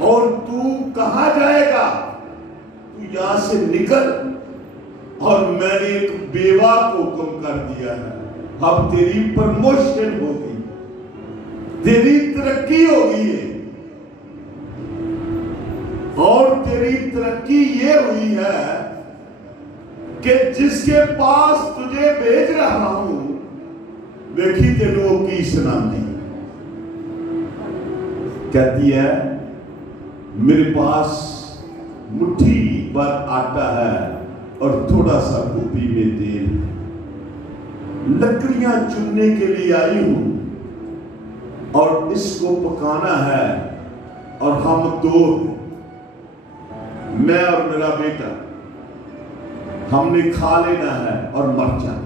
اور تو کہاں جائے گا؟ تو یہاں سے نکل، اور میں نے ایک بیوہ کو حکم کر دیا ہے، اب تیری پرموشن ہوگی، تیری ترقی ہوگی ہے، اور تیری ترقی یہ ہوئی ہے کہ جس کے پاس تجھے بھیج رہا ہوں، دیکھی تینوں وہ کی سناتی کہتی ہے میرے پاس مٹھی پر آٹا ہے اور تھوڑا سا کوپی میں تیل، لکڑیاں چننے کے لیے آئی ہوں اور اس کو پکانا ہے، اور ہم دو، میں اور میرا بیٹا، ہم نے کھا لینا ہے اور مر جانا۔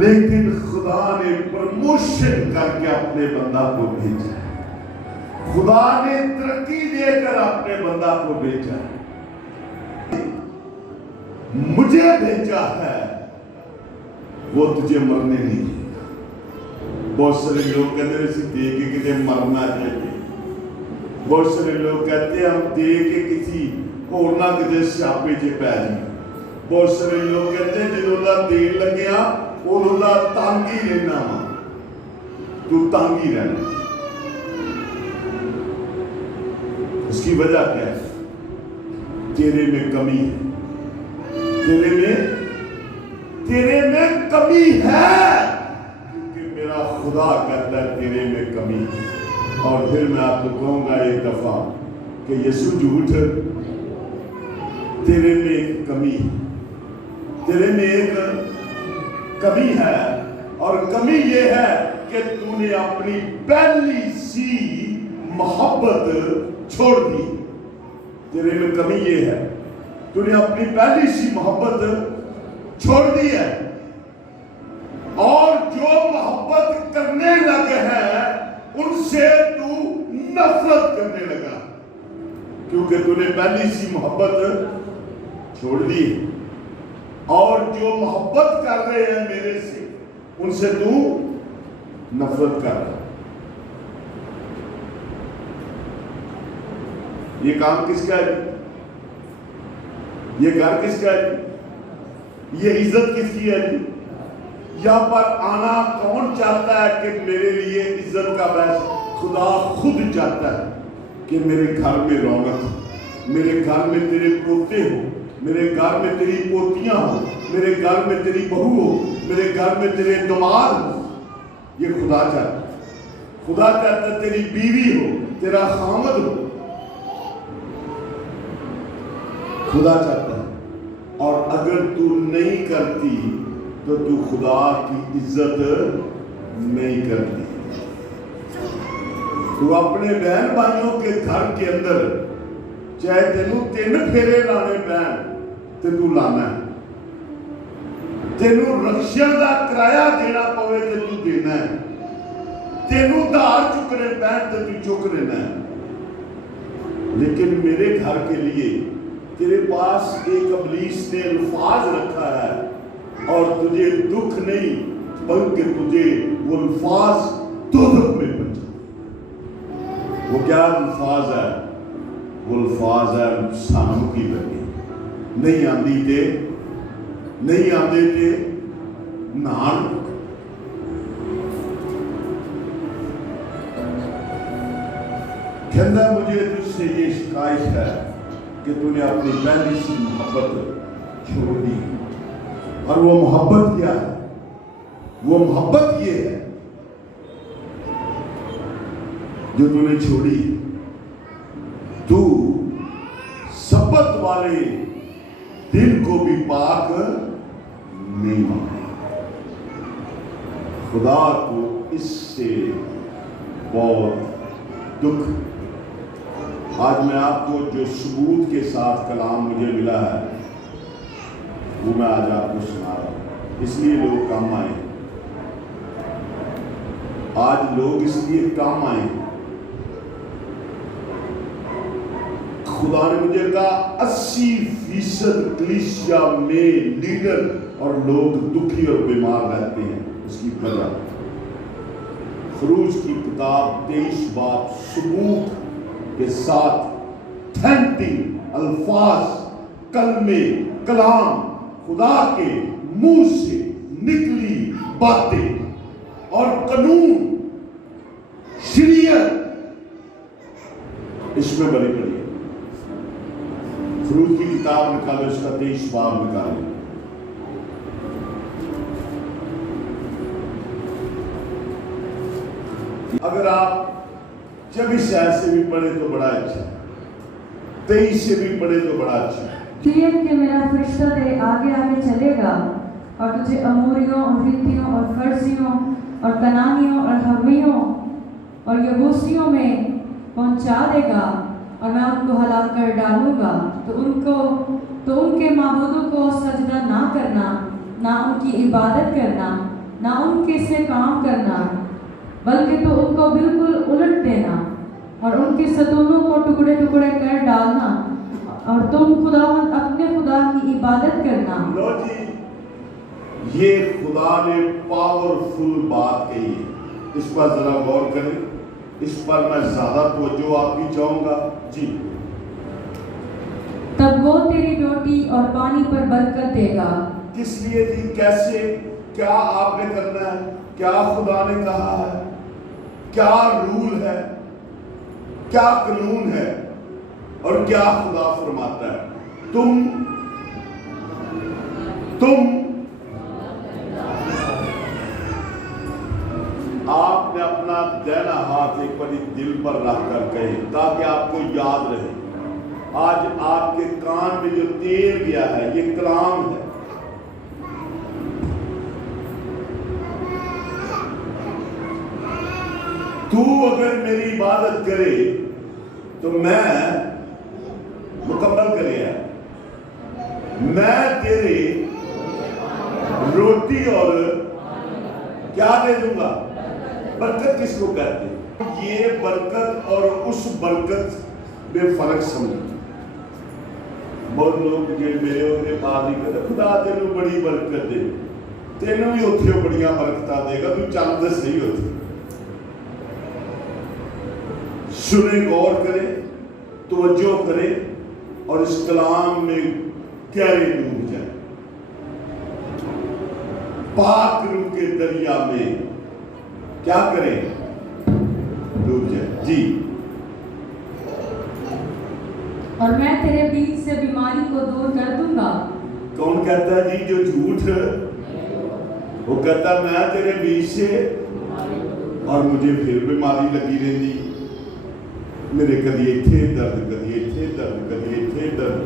لیکن خدا نے پرموشن کر کے اپنے بندہ کو بھیجا ہے، خدا نے ترقی دے کر اپنے بندہ کو بھیجا ہے، مجھے بھیجا ہے، وہ تجھے مرنے نہیں دے گا۔ بہت سارے لوگ کہتے ہیں اسے دے کے کسی مرنا چاہیے، بہت سارے لوگ کہتے ہیں ہم دے کے کسی اور نہ کسی سیاپے چ پی جائیں، بہت سارے لوگ کہتے ہیں جدوں اللہ دین لگیا اور اللہ تنگ ہی رہنا وا، تو تنگ ہی رہنا۔ اس کی وجہ کیا ہے؟ تیرے میں کمی ہے، تیرے میں کمی ہے، کیونکہ میرا خدا کہتا ہے تیرے میں کمی ہے۔ اور پھر میں آپ کو کہوں گا ایک دفعہ کہ یسوع جھوٹ، تیرے میں ایک کمی ہے، تیرے میں ایک کمی ہے، اور کمی یہ ہے کہ تو نے اپنی پہلی سی محبت چھوڑ دی۔ تیرے میں کمی یہ ہے تو نے اپنی پہلی سی محبت چھوڑ دی ہے، اور جو محبت کرنے لگے ہیں ان سے تو نفرت کرنے لگا، کیونکہ تو نے پہلی سی محبت چھوڑ دی، اور جو محبت کر رہے ہیں میرے سے ان سے تو نفرت کر رہا۔ یہ کام کس کا ہے؟ یہ گھر کس کا ہے؟ یہ عزت کس کی ہے؟ یہاں پر آنا کون چاہتا ہے کہ میرے لیے عزت کا باعث؟ خدا خود چاہتا ہے کہ میرے گھر میں رونق ہو، میرے گھر میں تیرے پوتے ہو، میرے گھر میں تیری پوتیاں ہو، میرے گھر میں تیری بہو ہو، میرے گھر میں تیرے دماد ہو۔ یہ خدا چاہتا ہے، خدا چاہتا ہے تیری بیوی ہو، تیرا خامد ہو، خدا چاہتا ہے۔ اور اگر تو نہیں کرتی تو تو خدا کی عزت نہیں کرتی۔ تو اپنے بہن بھائیوں کے گھر کے اندر چاہے تینوں 3 پھیرے لانے پین تے تو لانا ہے، تینوں رکشہ دا کرایہ دینا پوے تے تو دینا ہے، تینوں دھار چکنے پین تے تو چک لینا ہے۔ لیکن میرے گھر کے لیے تیرے پاس ایک ابلیس نے الفاظ رکھا ہے، اور تجھے دکھ نہیں بلکہ تجھے وہ الفاظ دوزخ میں پہنچا۔ وہ کیا الفاظ ہے؟ وہ الفاظ ہے سانوں کی بنی، نہیں آندی تے نہیں آندے تے نان۔ کہندہ مجھے تجھ سے یہ شکایت ہے کہ تو نے اپنی پہلی سی محبت چھوڑ دی، اور وہ محبت کیا ہے؟ وہ محبت یہ ہے جو تو نے چھوڑی۔ تو سبت والے دن کو بھی پاک نہیں مانا۔ خدا کو اس سے بہت دکھ۔ آج میں آپ کو جو ثبوت کے ساتھ کلام مجھے ملا ہے وہ میں آج آپ کو سنا رہا ہوں، اس لیے لوگ کام آئے، آج لوگ اس لیے کام آئے۔ خدا نے مجھے کہا 80% کلیسیا میں لیڈر اور لوگ دکھی اور بیمار رہتے ہیں، اس کی وجہ خروج کی کتاب 23 باب ثبوت کے ساتھ تھینٹنگ الفاظ کلمے کلام خدا کے منہ سے نکلی باتیں اور قانون شریعت اس میں بڑی بڑی ہے. خروج کی کتاب نکالو، اس کا 23 باب نکالو. اگر آپ 24 آیت سے بھی پڑھے تو بڑا اچھا ہے، 23 سے بھی پڑھے تو بڑا اچھا ہے. کہ میرا فرشتہ تیرے آگے آگے چلے گا اور تجھے اموریوں اور ہتھیوں اور فرزیوں اور کنانیوں اور حویوں اور یبوسیوں میں پہنچا دے گا اور میں ان کو ہلاک کر ڈالوں گا. تو ان کے معبودوں کو سجدہ نہ کرنا، نہ ان کی عبادت کرنا، نہ ان کے سے کام کرنا، بلکہ تو ان کو بالکل الٹ دینا اور ان کے ستونوں کو ٹکڑے ٹکڑے کر ڈالنا، اور تم خداوند اپنے خدا کی عبادت کرنا. لو جی، یہ خدا نے پاورفل بات کہی ہے، اس پر ذرا غور کریں. اس پر میں زیادہ توجہ آپ کی چاہوں گا. جی. تب وہ تیری روٹی اور پانی پر برکت دے گا. کس لیے جی؟ کیسے؟ کیا آپ نے کرنا ہے؟ کیا خدا نے کہا ہے؟ کیا رول ہے؟ کیا قانون ہے؟ اور کیا خدا فرماتا ہے؟ تم آپ نے اپنا دہنا ہاتھ ایک بڑی دل پر رکھ کر کہے تاکہ آپ کو یاد رہے. آج آپ کے کان میں جو تیل گیا ہے یہ کلام ہے. تو اگر میری عبادت کرے تو میں مکمل کرے ہیں، میں تیرے روٹی اور کیا دے دوں گا؟ برکت. کس کو کہتے ہیں؟ یہ برکت اور اس برکت میں فرق سمجھو. بہت لوگ جو میرے ہونے پاس نہیں کہتے خدا تینوں بڑی برکت دے، تینوں بھی اتھے بڑیاں برکتاں دے گا، تو چند دے صحیح ہوتی. سنیں، غور کریں، توجہ کریں اور اس کلام میں گہرے ڈوب جائیں. پاک روح کے دریا میں کیا کریں؟ ڈوب جائیں. جی. اور میں تیرے بیچ سے بیماری کو دور کر دوں گا. کون کہتا ہے جی؟ جو جھوٹ وہ کہتا ہے میں تیرے بیچ سے، اور مجھے پھر بیماری لگی رہتی. میرے کدی اتھے درد، کدی اتھے درد، کدی اتھے درد،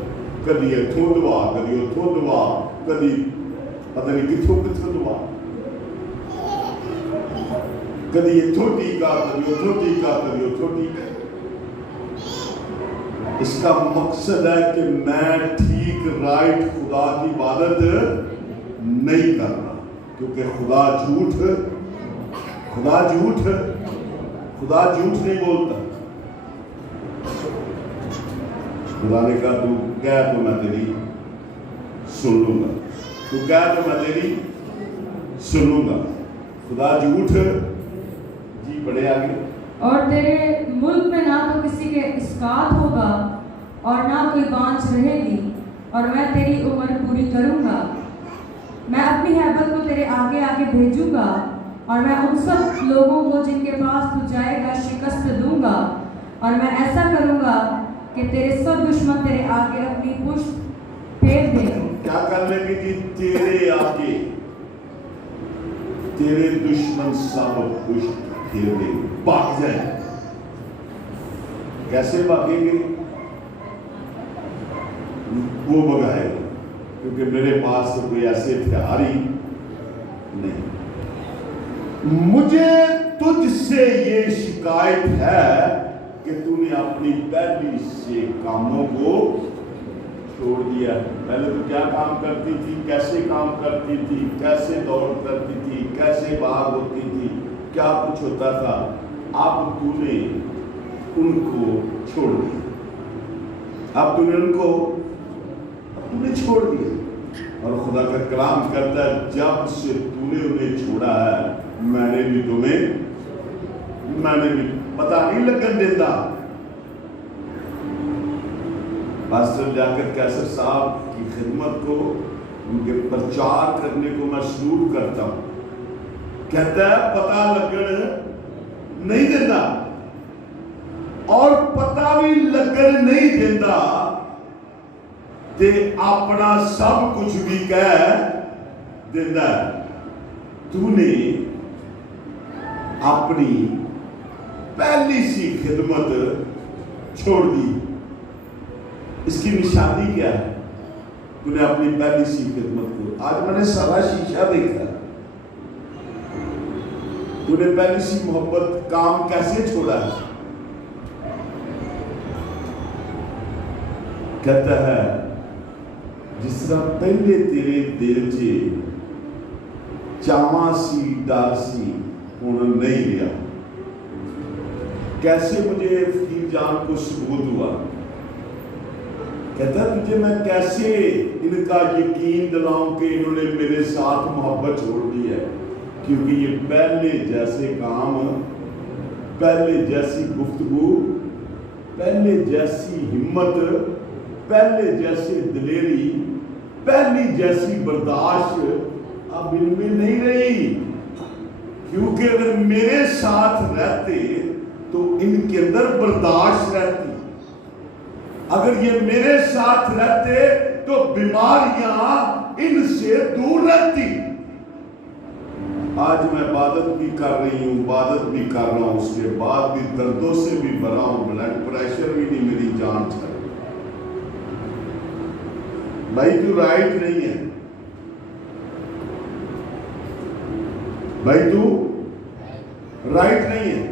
کدی اتھوں دوا، کدی اتھوں دوا، کدی پتہ نہیں کتھوں دوا، کدی اتھوں ٹیکا، کدی اتھوں ٹیکا، کدی اتھوں ٹیکا. اس کا مقصد ہے کہ میں ٹھیک رائٹ خدا کی عبادت نہیں کر رہا، کیونکہ خدا جھوٹ نہیں بولتا. خدا نے کہا تو کہہ تو میں تیری سن لوں گا، تو کہہ تو میں تیری سن لوں گا. خدا جھوٹ. جی بڑے آگے. اور تیرے ملک میں نہ تو کسی کے اسقاط ہوگا اور نہ کوئی بانجھ رہے گی، اور میں تیری عمر پوری کروں گا. میں اپنی ہیبت کو تیرے آگے آگے بھیجوں گا، اور میں ان سب لوگوں کو جن کے پاس تو جائے گا شکست دوں گا. اور میں ایسا کروں گا کہ تیرے سب دشمن تیرے آگے اپنی پشت پھیر دیں گے. کیا کر لیں گے جی؟ تیرے آگے تیرے دشمن سب پشت پھیر دیں گے، بھاگ جائیں. کیسے بھاگیں گے؟ وہ بگائے گا، کیونکہ میرے پاس تو کوئی ایسے ہتھیار ہی نہیں. مجھے تجھ سے یہ شکایت ہے کہ تو نے اپنی پہلی سے کاموں کو چھوڑ دیا. پہلے تو کیا کام کرتی تھی، کیسے کام کرتی تھی، کیسے دوڑ کرتی تھی، کیسے بھاگ ہوتی تھی، کیا کچھ ہوتا تھا. اب تو نے ان کو چھوڑ دیا. اب تو نے ان کو چھوڑ دیا. اور خدا کا کلام کرتا ہے جب سے تو نے انہیں چھوڑا ہے میں نے بھی تمہیں मैंने भी पता नहीं लगन देता। पास्टर जाकर कैसर साहब की खिदमत को, उनके प्रचार करने को मैं शुरू करता हूं, कहता है पता लगन नहीं देता, और पता भी लगन नहीं देता ते अपना सब कुछ भी कह देता है। तूने अपनी पहली सी खिदमत छोड़ दी। इसकी निशानी क्या है? तूने अपनी पहली सी खिदमत को, आज मैंने सारा शीशा देखा, तूने पहली सी मोहब्बत काम कैसे छोड़ा है? कहता है जिस तरह पहले तेरे दिल चे चावा सी डर सी हुण नहीं रहा। कैसे मुझे फकीर जान को सबूत हुआ? कहता तुझे मैं कैसे इनका यकीन दिलाऊं कि इन्होंने मेरे साथ मोहब्बत छोड़ दी है, क्योंकि ये पहले जैसे काम, पहले जैसी गुफ्तगू, पहले जैसी हिम्मत, पहले जैसी दिलेरी, पहली जैसी बर्दाश्त अब इनमें नहीं रही। क्योंकि अगर मेरे साथ रहते तो इनके अंदर बर्दाश्त रहती, अगर ये मेरे साथ रहते तो बीमारियां इनसे दूर रहती। आज मैं इबादत भी कर रही हूँ, इबादत भी कर रहा हूँ, उसके बाद भी दर्दों से भी भरा हूँ, ब्लड प्रेशर भी नहीं मेरी जान चल। भाई तू राइट नहीं है, भाई तू राइट नहीं है।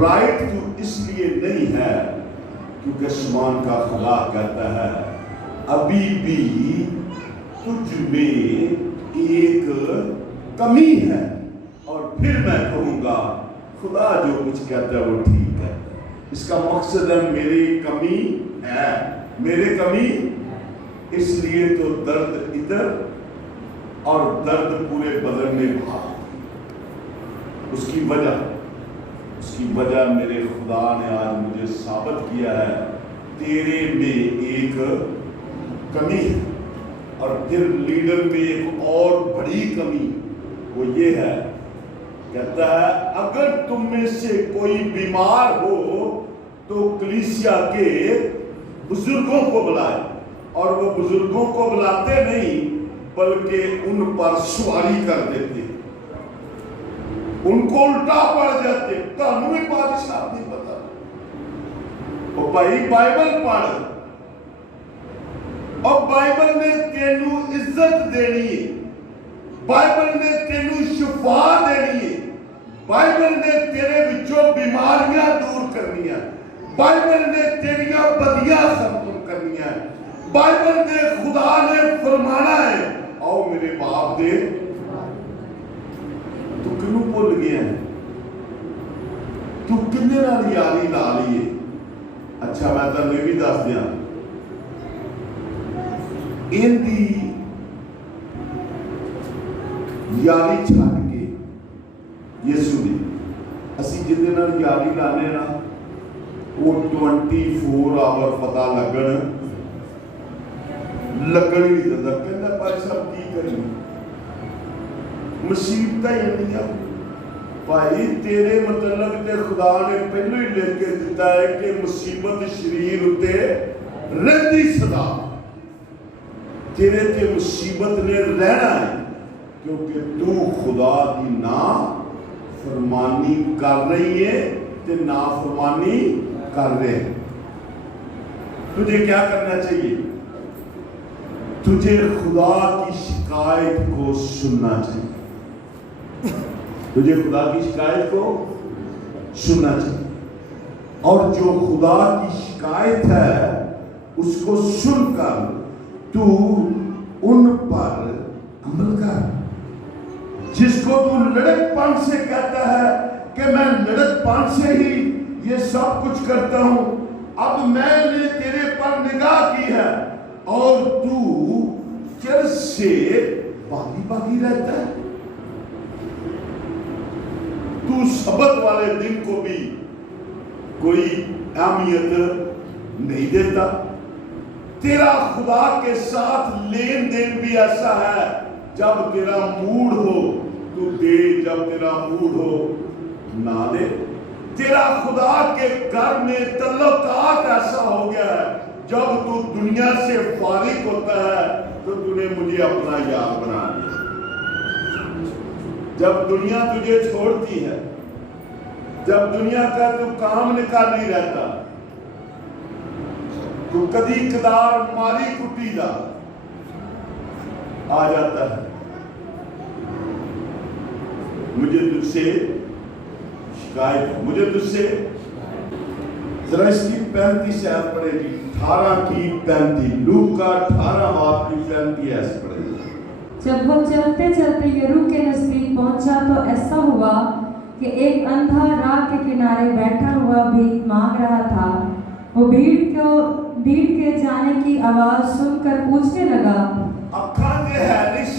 राइट तू इसलिए नहीं है क्योंकि आसमान का खुदा कहता है अभी भी तुझ में एक कमी है, और फिर मैं कहूंगा खुदा जो कुछ कहता है वो ठीक है। इसका मकसद है मेरी कमी है, मेरे कमी, इसलिए तो दर्द इधर और दर्द पूरे बदन में बाहर। उसकी वजह मेरे खुदा ने आज मुझे साबित किया है तेरे में एक कमी है। और फिर लीडर में एक और बड़ी कमी, वो ये है, कहता है अगर तुम में से कोई बीमार हो तो कलीसिया के बुजुर्गों को बुलाए। और वो बुजुर्गों को बुलाते नहीं बल्कि उन पर सवारी कर देते, उनको उल्टा पड़ जाते। तानू भी बादशाह नहीं पता, वो भाई बाइबल पढ़, और बाइबल ने तेनू इज्जत देनी है, बाइबल ने तेनू शिफा देनी है, बाइबल ने तेरे विचों बीमारियां दूर करनी है, बाइबल ने तेरिया बदियां खत्म करनी है, बाइबल ने खुदा ने फरमाना है आओ मेरे बाप दे। तू किनू भुल गया है? तू किन्ने नाल यारी ला ली है? अच्छा मैं तुहानू भी दस दियां, इनदी यारी छड्ड के यीशु दी असी जिहदे नाल यारी लाने ना वो 24 आवर पता लगन ही नहीं दिंदा। कहंदा भाई साहब की करिए, मुसीबत ही नहीं भाई तेरे मतलब ते खुदा ने पहले ही लिख के दिता है कि मुसीबत शरीर उत्ते रहंदी सदा, तेरे ते मुसीबत ने रहना है क्योंकि तू खुदा की ना फरमानी कर रही है ते ना फरमानी कर रहे हैं। तुझे क्या करना चाहिए? तुझे खुदा की शिकायत को सुनना चाहिए, तुझे खुदा की शिकायत को सुनना चाहिए, और जो खुदा की शिकायत है उसको सुनकर तू उन पर अमल कर। जिसको तू लड़कपन से कहता है कि मैं लड़कपन से ही ये सब कुछ करता हूं, अब मैंने तेरे पर निगाह की है और तू चिर से बागी बागी रहता है। तू सबत वाले दिन को भी कोई अहमियत नहीं देता। तेरा खुदा के साथ लेन देन भी ऐसा है, जब तेरा मूड हो तू दे, जब तेरा मूड हो ना दे। तेरा खुदा के घर में तल्लुकात ऐसा हो गया है, जब तू दुनिया से फारिग होता है तो तूने मुझे अपना यार बना दिया। जब दुनिया तुझे छोड़ती है, जब दुनिया का तू काम निकाल नहीं रहता, तू कदी कदार मारी कुटी दा आ जाता है। मुझे तुझसे शिकायत है, मुझे तुझसे जरा इसकी 35 आयत पढ़ेगी, 18 की 35, लूक का 18 बाब की 35 आयत पढ़ेगी। जब वो चलते चलते यरू के नजदीक पहुंचा तो ऐसा हुआ कि एक अंधा राह के किनारे बैठा हुआ भीख मांग रहा था। वो भीड़ के जाने की आवाज सुनकर पूछने लगा, अखा दे हैरिस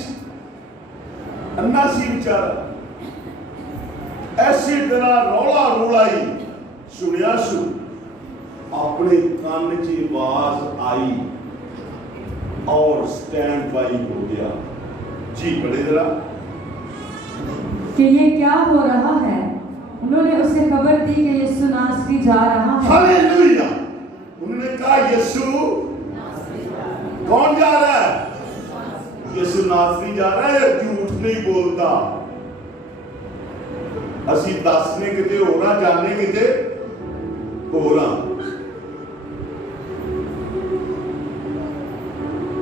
अन्ना सी बेचारा, ऐसी तरह रौला रोलाई सुनिया सु, अपने कान की आवाज आई और स्टैंड बाई हो गया। जी पढ़े जरा कि ये क्या हो रहा है। उन्होंने उसे खबर दी कि यीशु नासरी जा रहा है। हालेलुया। उन्होंने कहा यीशु कौन जा रहा है? यीशु नासरी जा रहा है, झूठ नहीं बोलता। असी दसने किते होना, जाने किते होना।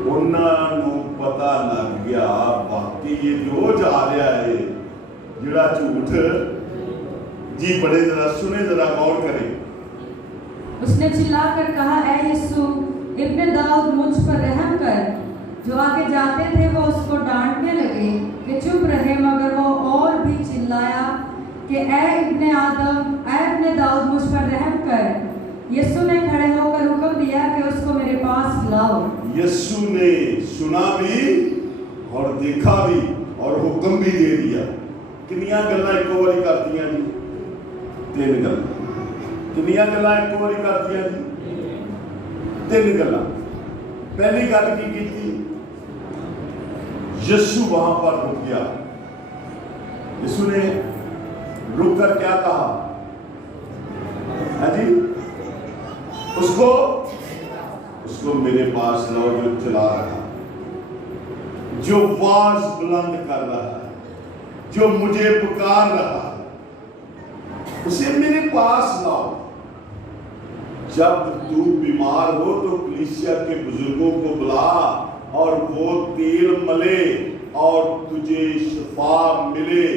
उन्होंने पता लग गया बाकी ये जो जा रहा है जिड़ा झूठ। जी बड़े जरा सुने, जरा गौर करें। उसने चिल्लाकर कहा, ऐ यीशु इब्ने दाऊद मुझ पर रहम कर। जो आगे जाते थे वो उसको डांटने लगे कि चुप रहे, मगर वो और भी चिल्लाया कि ऐ इब्ने आदम, ऐ इब्ने दाऊद मुझ पर रहम कर। यीशु ने खड़े होकर हुक्म दिया कि उसको मेरे पास लाओ। यीशु ने सुना भी और देखा भी और हुक्म भी दे दिया। कितनियां गल्लां एक बारी करतियां जी? 3 गल्लां। कितनियां गल्लां एक बारी करतियां जी? 3 गल्लां। पहली गल की थी, यीशु वहां पर रुक गया। यीशु ने रुक कर क्या कहा? हाँ जी, उसको मेरे पास लाओ। जो चला रहा, जो आवाज बुलंद कर रहा है, जो मुझे पुकार रहा है, उसे मेरे पास लाओ। जब तू बीमार हो तो कलीसिया के बुजुर्गों को बुला और वो तेल मले और तुझे शिफा मिले।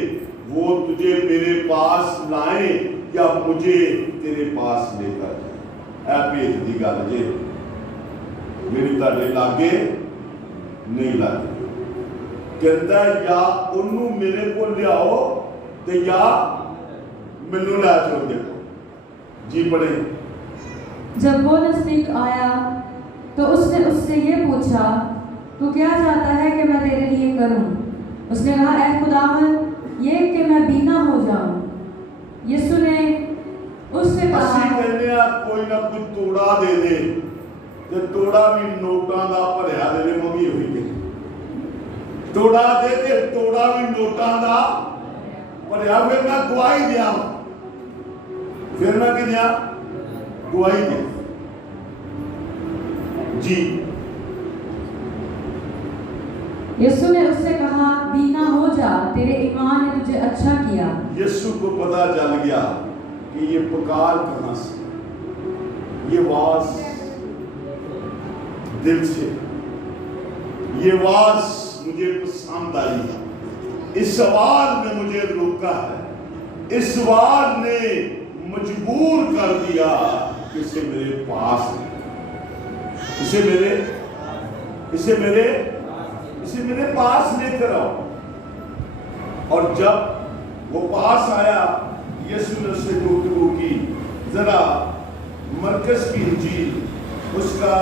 वो तुझे मेरे पास लाए या मुझे तेरे पास लेकर जाए। भेद की गल जे मेरी ताड़े लागे नहीं लागे। कहता या उन्नू मेरे को लियाओ ते या मैनू लै चलो। देखो जी पढ़े। जब वो नजदीक आया तो उसने उससे ये पूछा, तू क्या चाहता है कि मैं तेरे लिए करूं? उसने कहा, ऐ खुदावंद ये कि मैं बीना हो जाऊं। यीशु ने उससे कहा, कोई ना कोई तोड़ा दे दे, ते तोड़ा भी नोटां दा भरिया दे दे। मम्मी होई के तोड़ा दे दे, तोड़ा भी नोटां दा भरिया। फिर मैं गवाही दिया, फिर मैं कि दिया गवाही दे। जी यीशु ने उससे कहा, बीना हो जा, तेरे ईमान ने तुझे अच्छा किया। यीशु को पता चल गया कि ये पुकार कहां से, ये आवाज दिल से, ये आवाज मुझे पसंद आई। इस आवाज ने मुझे रोका है, इस आवाज ने मजबूर कर दिया कि इसे मेरे पास, इसे मेरे पास लेकर आओ। और जब वो पास आया, यीशु ने उससे गुफ्तगू की। जरा मरकस की इंजील उसका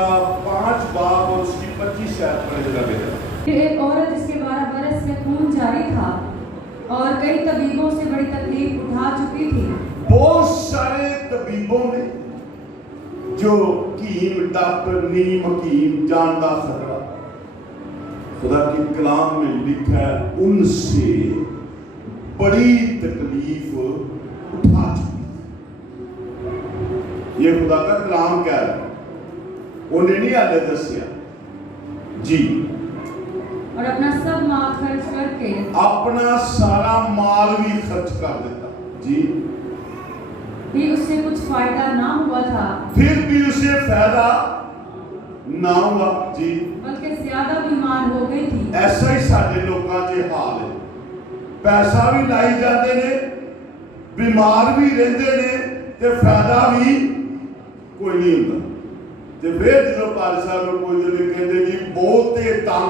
5 बाब और उसकी 25 आयत पढ़े जरा बेटा। एक औरत जिसके 12 बरस से खून जारी था और कई तबीबों से बड़ी तकलीफ उठा चुकी थी। बहुत सारे तबीबों ने जो कीम डॉक्टर नीम हकीम जानदा खतरा, खुदा के कलाम में लिखा है उनसे बड़ी तकलीफ उठा चुकी थी। ये खुदा का कलाम कह रहा है, उन्हें नहीं आले दसिया जी। और अपना सब माल खर्च करके, अपना सारा माल भी खर्च कर देता जी, भी उससे कुछ फायदा ना हुआ था, फिर भी उसे फायदा ना हुआ जी, बल्कि ज्यादा बीमार हो गई थी। ऐसा ही सारे लोगों के हाल है, पैसा भी लाई जाते ने, बीमार भी रहते ने, ते फायदा भी कोई नहीं होता। ते फिर जो पाल साहब पुछदे ने कहंदे जी बहुते तंग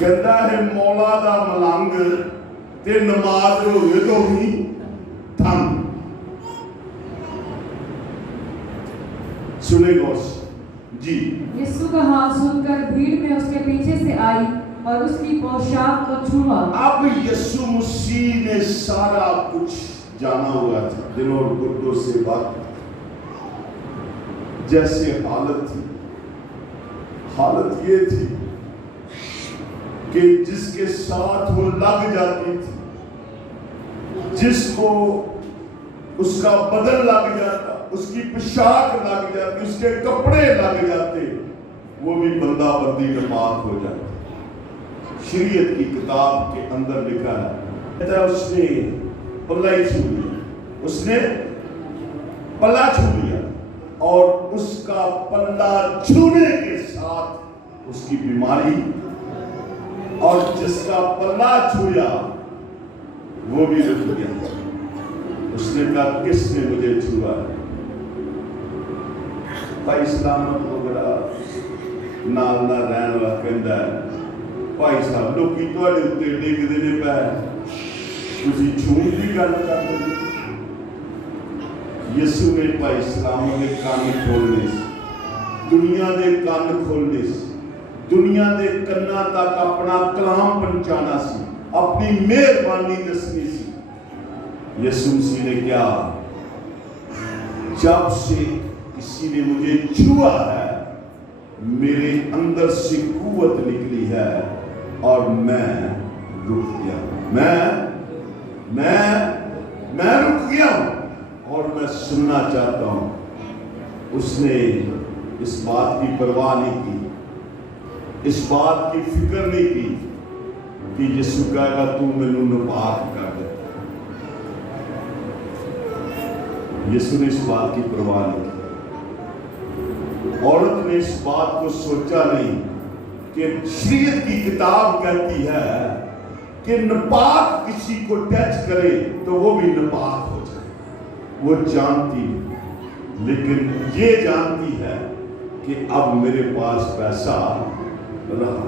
कहता है मौला दा मलंग ते नमाज होवे तो भी तंग। सुने गौस जी। यीशु का हाल सुनकर भीड़ में उसके पीछे से आई और उसकी पोशाक को छुआ। अब यीशु मसीह ने सारा कुछ जाना हुआ था, दिल और गुर्दों से बात, जैसे हालत थी, हालत ये थी कि जिसके साथ वो लग जाती थी, जिसको उसका बदन लग जाता, उसकी पोशाक लग जाती, उसके कपड़े लग जाते, वो भी बंदा बंदी नमाज हो जाती। शरीयत की किताब के अंदर लिखा है उसने पल्ला ही छू लिया, उसने पल्ला छू लिया और उसका पल्ला छूने के साथ उसकी बीमारी, और जिसका पल्ला छूया वो भी रुक गया। उसने कहा किसने मुझे छुआ? भाई सलामत वगैरह नाल ना रहन वाला कहता है भाई साहब लोकी तुहाडे उत्ते डिगदे ने पै, तुसीं छूण दी गल करदे हो। यीशु ने भाई सलामत के कान खोलने, दुनिया के कान खोलने, दुनिया के कन्ना तक अपना कलाम पहुंचाना सी, अपनी मेहरबानी दसनी सी। यीशु मसीह ने क्या, जब से किसी ने मुझे छुआ है मेरे अंदर से कुव्वत निकली है और मैं रुक गया, मैं रुक गया हूं और मैं सुनना चाहता हूं। उसने इस बात की परवाह नहीं की, इस बात की फिक्र नहीं की कि यीशु कहेगा तू मैनू नपाक कर दे। यीशु ने इस बात की परवाह नहीं की। औरत ने इस बात को सोचा नहीं कि शरीयत की किताब कहती है कि नपाक किसी को टच करे तो वो भी नपाक हो जाए। वो जानती, लेकिन ये जानती है कि अब मेरे पास पैसा रहा,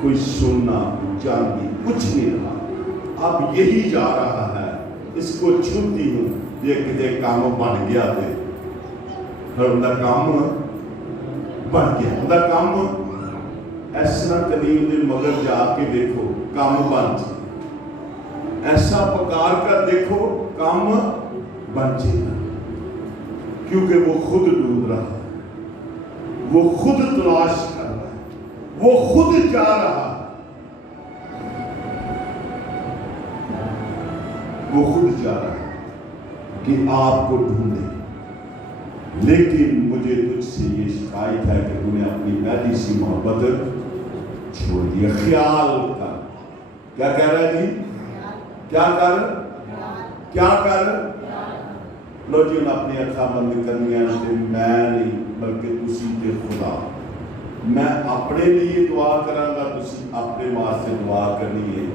कोई सोना चांदी कुछ नहीं रहा, अब यही जा रहा है, इसको छूती हूं, ये किते काम बन गया थे, उनका काम बन गया, उनका काम इस तरह कभी उन्हें मगर जाके देखो काम बन जाए, ऐसा पकार कर देखो काम बन जाएगा, क्योंकि वो खुद ढूंढ रहा है, वो खुद तलाश कर रहा है, वो खुद जा रहा है, वो खुद जा रहा है कि आपको ढूंढे। लेकिन मुझे तुझसे ये शिकायत है कि तूने अपनी पहली सी मोहब्बत छोड़ दिया। ख्याल कर, क्या कह रहा है जी, क्या कर, क्या कर, लो जी उन्हें अपनी अखा बंद करनी है, मैं नहीं बल्कि तुसी ते खुदा। मैं अपने लिए दुआ करांगा, तुसी अपने वास्ते दुआ करनी है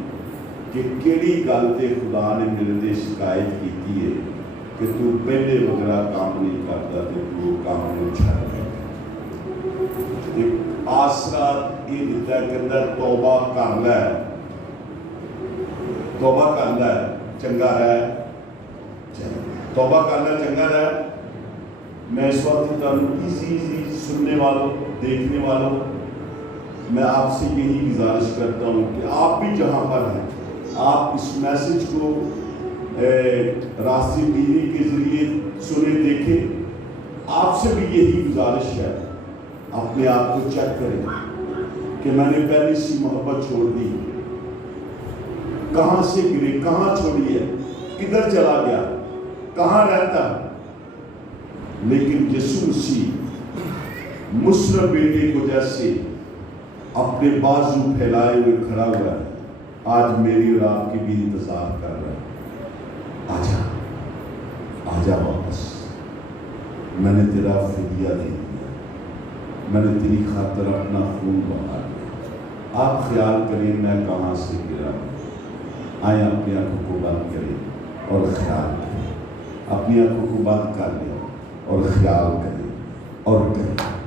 कि केड़ी गल ते खुदा ने मेरे ते शिकायत की है कि तू पहले वगैरह काम नहीं करता, तो तू काम नहीं छड़। एक आसरा ये दिता कहता तौबा कर लै, तौबा कर लै चंगा है, तौबा कर लै चंगा है। मैं इस वक्त इजी सुनने वालों, देखने वालों میں آپ سے یہی گزارش کرتا ہوں کہ آپ بھی جہاں پر ہیں آپ اس میسج کو راستی ٹی وی کے ذریعے سنیں دیکھیں. آپ سے بھی یہی گزارش ہے اپنے آپ کو چیک کریں کہ میں نے پہلی سی محبت چھوڑ دی, کہاں سے گرے, کہاں چھوڑی ہے, کدھر چلا گیا, کہاں رہتا. لیکن یسوع مسیح مصر بیٹے کو جیسے اپنے بازو پھیلائے ہوئے کھڑا ہوا ہے, آج میری اور آپ کی بھی انتظار کر رہا ہے. آجا آجا واپس, میں نے تیرا فدیہ دے دیا, میں نے تیری خاطر اپنا خون بہا دیا. آپ خیال کریں میں کہاں سے گرا. آئیں اپنی آنکھوں کو بند کریں اور خیال کریں, اپنی آنکھوں کو بند کر لیں اور خیال کریں اور کریں.